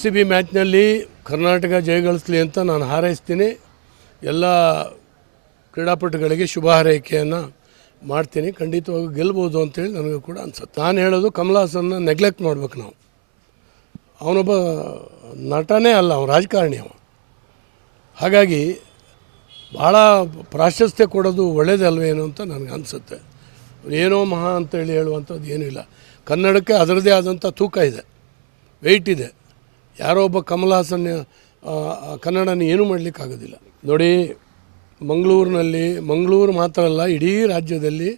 C B ಮ್ಯಾಚ್ನಲ್ಲಿ ಕರ್ನಾಟಕ ಜಯಗಳಿಸಲಿ ಅಂತ ನಾನು ಹಾರೈಸ್ತೀನಿ. ಎಲ್ಲ ಕ್ರೀಡಾಪಟುಗಳಿಗೆ ಶುಭ ಹಾರೈಕೆಯನ್ನು ಮಾಡ್ತೀನಿ. ಖಂಡಿತವಾಗಿ ಗೆಲ್ಬೋದು ಅಂತೇಳಿ ನನಗೂ ಕೂಡ ಅನ್ಸುತ್ತೆ. ನಾನು ಹೇಳೋದು ಕಮಲ್ ಹಾಸನ್ನ ನೆಗ್ಲೆಕ್ಟ್ ಮಾಡ್ಬೇಕು ನಾವು. ಅವನೊಬ್ಬ ನಟನೇ ಅಲ್ಲ, ಅವನು ರಾಜಕಾರಣಿ ಅವ ಹಾಗಾಗಿ ಭಾಳ ಪ್ರಾಶಸ್ತ್ಯ ಕೊಡೋದು ಒಳ್ಳೇದಲ್ವೇನು ಅಂತ ನನಗೆ ಅನಿಸುತ್ತೆ. ಏನೋ ಮಹಾ ಅಂತೇಳಿ ಹೇಳುವಂಥದ್ದು ಏನೂ ಇಲ್ಲ. ಕನ್ನಡಕ್ಕೆ ಅದರದೇ ಆದಂಥ ತೂಕ ಇದೆ. ವೆಯ್ಟ್ ಇದೆ. ಯಾರೋ ಒಬ್ಬ ಕಮಲ್ ಹಾಸನ್ ಕನ್ನಡನ ಏನೂ ಮಾಡಲಿಕ್ಕಾಗೋದಿಲ್ಲ. ನೋಡಿ, ಮಂಗಳೂರಿನಲ್ಲಿ, ಮಂಗಳೂರು ಮಾತ್ರ ಅಲ್ಲ, ಇಡೀ ರಾಜ್ಯದಲ್ಲಿ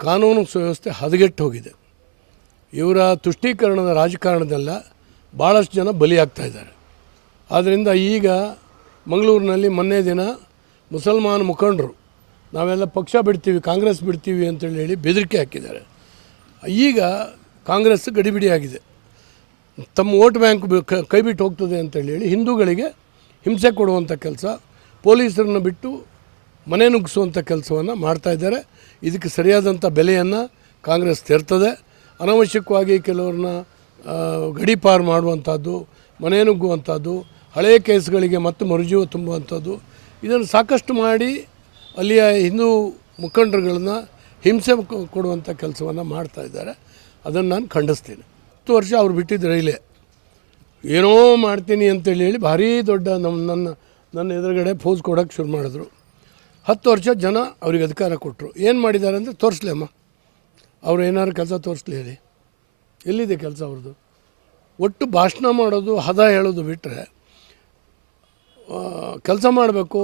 ಕಾನೂನು ಸುವ್ಯವಸ್ಥೆ ಹದಗೆಟ್ಟು ಹೋಗಿದೆ ಇವರ ತುಷ್ಟೀಕರಣದ ರಾಜಕಾರಣದಲ್ಲ ಭಾಳಷ್ಟು ಜನ ಬಲಿಯಾಗ್ತಾ ಇದ್ದಾರೆ. ಆದ್ದರಿಂದ ಈಗ ಮಂಗಳೂರಿನಲ್ಲಿ ಮೊನ್ನೆ ದಿನ ಮುಸಲ್ಮಾನ ಮುಖಂಡರು, ನಾವೆಲ್ಲ ಪಕ್ಷ ಬಿಡ್ತೀವಿ, ಕಾಂಗ್ರೆಸ್ ಬಿಡ್ತೀವಿ ಅಂತೇಳಿ ಹೇಳಿ ಬೆದರಿಕೆ ಹಾಕಿದ್ದಾರೆ. ಈಗ ಕಾಂಗ್ರೆಸ್ ಗಡಿಬಿಡಿಯಾಗಿದೆ. ತಮ್ಮ ವೋಟ್ ಬ್ಯಾಂಕ್ ಕ- ಬಿಟ್ಟು ಹೋಗ್ತದೆ ಅಂತೇಳಿ ಹೇಳಿ ಹಿಂದೂಗಳಿಗೆ ಹಿಂಸೆ ಕೊಡುವಂಥ ಕೆಲಸ, ಪೊಲೀಸರನ್ನು ಬಿಟ್ಟು ಮನೆ ನುಗ್ಗಿಸುವಂಥ ಕೆಲಸವನ್ನು ಮಾಡ್ತಾ ಇದ್ದಾರೆ. ಇದಕ್ಕೆ ಸರಿಯಾದಂಥ ಬೆಲೆಯನ್ನು ಕಾಂಗ್ರೆಸ್ ತೆರ್ತದೆ. ಅನವಶ್ಯಕವಾಗಿ ಕೆಲವ್ರನ್ನ ಗಡಿಪಾರು ಮಾಡುವಂಥದ್ದು ಮನೆ ನುಗ್ಗುವಂಥದ್ದು ಹಳೆಯ ಕೇಸ್ಗಳಿಗೆ ಮತ್ತೆ ಮರುಜೀವ ತುಂಬುವಂಥದ್ದು ಇದನ್ನು ಸಾಕಷ್ಟು ಮಾಡಿ ಅಲ್ಲಿಯ ಹಿಂದೂ ಮುಖಂಡರುಗಳನ್ನ ಹಿಂಸೆ ಕೊಡುವಂಥ ಕೆಲಸವನ್ನು ಮಾಡ್ತಾ ಇದ್ದಾರೆ. ಅದನ್ನು ನಾನು ಖಂಡಿಸ್ತೀನಿ. ಹತ್ತು ವರ್ಷ ಅವ್ರು ಬಿಟ್ಟಿದ್ದು ರೈಲೇ. ಏನೋ ಮಾಡ್ತೀನಿ ಅಂತೇಳಿ ಹೇಳಿ ಭಾರಿ ದೊಡ್ಡ ನಮ್ಮ ನನ್ನ ನನ್ನ ಎದುರುಗಡೆ ಫೋಸ್ ಕೊಡೋಕ್ಕೆ ಶುರು ಮಾಡಿದ್ರು. ಹತ್ತು ವರ್ಷ ಜನ ಅವ್ರಿಗೆ ಅಧಿಕಾರ ಕೊಟ್ಟರು ಏನು ಮಾಡಿದ್ದಾರೆ ಅಂದರೆ ತೋರಿಸ್ಲಿ ಅಮ್ಮ. ಅವ್ರು ಏನಾದ್ರು ಕೆಲಸ ತೋರಿಸ್ಲಿ ಹೇಳಿ. ಎಲ್ಲಿದೆ ಕೆಲಸ ಅವ್ರದ್ದು ಒಟ್ಟು ಭಾಷಣ ಮಾಡೋದು, ಹದ ಹೇಳೋದು ಬಿಟ್ಟರೆ ಕೆಲಸ ಮಾಡಬೇಕು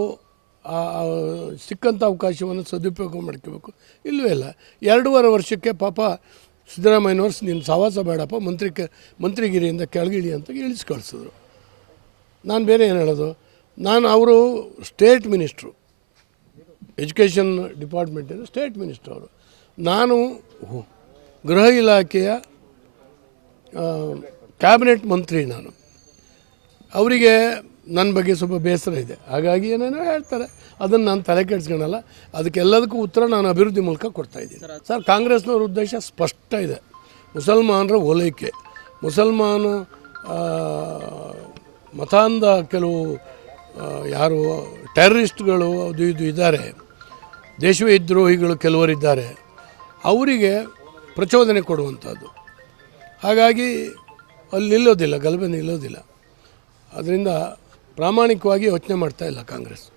ಸಿಕ್ಕಂಥ ಅವಕಾಶವನ್ನು ಸದುಪಯೋಗ ಮಾಡ್ಕೋಬೇಕು. ಇಲ್ಲವೇ ಇಲ್ಲ. ಎರಡೂವರೆ ವರ್ಷಕ್ಕೆ ಪಾಪ ಸಿದ್ದರಾಮಯ್ಯನವ್ರು, ನೀನು ಸಹವಾಸ ಬೇಡಪ್ಪ, ಮಂತ್ರಿ ಕ, ಮಂತ್ರಿಗಿರಿಯಿಂದ ಕೆಳಗಿಳಿ ಅಂತ ಇಳಿಸಿ ಕಳಿಸಿದ್ರು ನಾನು ಬೇರೆ ಏನು ಹೇಳೋದು? ನಾನು ಅವರು ಸ್ಟೇಟ್ ಮಿನಿಸ್ಟ್ರು. ಎಜುಕೇಷನ್ ಡಿಪಾರ್ಟ್ಮೆಂಟಿಂದ ಸ್ಟೇಟ್ ಮಿನಿಸ್ಟ್ರು ಅವರು. ನಾನು ಗೃಹ ಇಲಾಖೆಯ ಕ್ಯಾಬಿನೆಟ್ ಮಂತ್ರಿ ನಾನು. ಅವರಿಗೆ ನನ್ನ ಬಗ್ಗೆ ಸ್ವಲ್ಪ ಬೇಸರ ಇದೆ. ಹಾಗಾಗಿ ಏನೇನೋ ಹೇಳ್ತಾರೆ. ಅದನ್ನು ನಾನು ತಲೆ ಕೆಡಿಸ್ಕೊಳಲ್ಲ. ಅದಕ್ಕೆಲ್ಲದಕ್ಕೂ ಉತ್ತರ ನಾನು ಅಭಿವೃದ್ಧಿ ಮೂಲಕ ಕೊಡ್ತಾ ಇದ್ದೀನಿ. ಸರ್ ಕಾಂಗ್ರೆಸ್ನವ್ರ ಉದ್ದೇಶ ಸ್ಪಷ್ಟ ಇದೆ. ಮುಸಲ್ಮಾನರ ಓಲೈಕೆ. ಮುಸಲ್ಮಾನ ಮತಾಂಧ ಕೆಲವು ಯಾರು ಟೆರರಿಸ್ಟ್ಗಳು ಅದು ಇದು ಇದ್ದಾರೆ. ದೇಶವಿದ್ರೋಹಿಗಳು ಕೆಲವರಿದ್ದಾರೆ. ಅವರಿಗೆ ಪ್ರಚೋದನೆ ಕೊಡುವಂಥದ್ದು ಹಾಗಾಗಿ ಅಲ್ಲಿ ನಿಲ್ಲೋದಿಲ್ಲ ಗಲಭೆ ನಿಲ್ಲೋದಿಲ್ಲ. ಅದರಿಂದ ಪ್ರಾಮಾಣಿಕವಾಗಿ ಯೋಚನೆ ಮಾಡ್ತಾ ಇಲ್ಲ ಕಾಂಗ್ರೆಸ್.